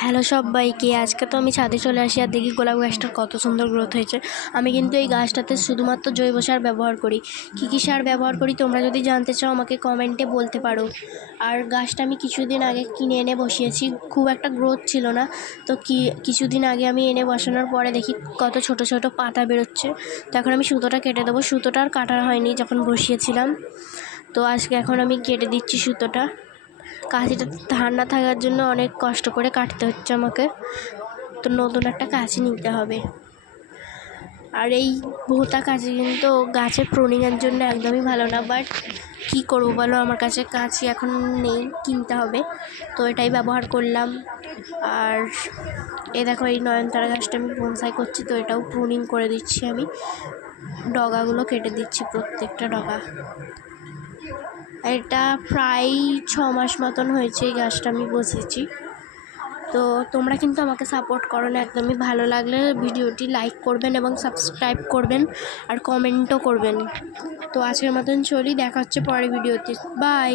Hello সবাইকে, আজকে তো আমি ছাদে চলে আসি আর দেখি গোলাপ গাছটার কত সুন্দর গ্রোথ হয়েছে। আমি কিন্তু এই গাছটাতে শুধুমাত্র জৈব সার ব্যবহার করি। কী সার ব্যবহার করি তোমরা যদি জানতে চাও আমাকে কমেন্টে বলতে পারো। আর গাছটা আমি কিছুদিন আগে কিনে এনে বসিয়েছি, খুব একটা গ্রোথ ছিল না। তো কিছুদিন আগে আমি এনে বসানোর পরে দেখি কত ছোট ছোট পাতা বেরোচ্ছে। তো এখন আমি সুতোটা কেটে দেবো। সুতোটা আর কাটা হয়নি যখন বসিয়েছিলাম, তো এখন আমি কেটে দিচ্ছি সুতোটা। কাঁচিটা ধার না থাকার জন্য অনেক কষ্ট করে কাটতে হচ্ছে আমাকে, তো নতুন একটা কাঁচি নিতে হবে। আর এই ভোঁতা কাঁচি কিন্তু গাছের প্রুনিংয়ের জন্য একদমই ভালো না, বাট কী করবো বলো, আমার কাছে কাঁচি এখন নেই, কিনতে হবে, তো এটাই ব্যবহার করলাম। আর দেখো এই নয়নতারা গাছটা আমি বনসাই করছি, তো এটাও প্রুনিং করে দিচ্ছি আমি, ডগাগুলো কেটে দিচ্ছি প্রত্যেকটা ডগা। এটা প্রায় 6 মাস মতন হয়েছে এই গাছটা আমি বসিয়েছি। তো তোমরা কিন্তু আমাকে সাপোর্ট করো না, একদমই ভালো লাগলে ভিডিওটি লাইক করবেন এবং সাবস্ক্রাইব করবেন আর কমেন্টও করবেন। তো আজকের মতন চলি, দেখা হচ্ছে পরের ভিডিওতে, বাই।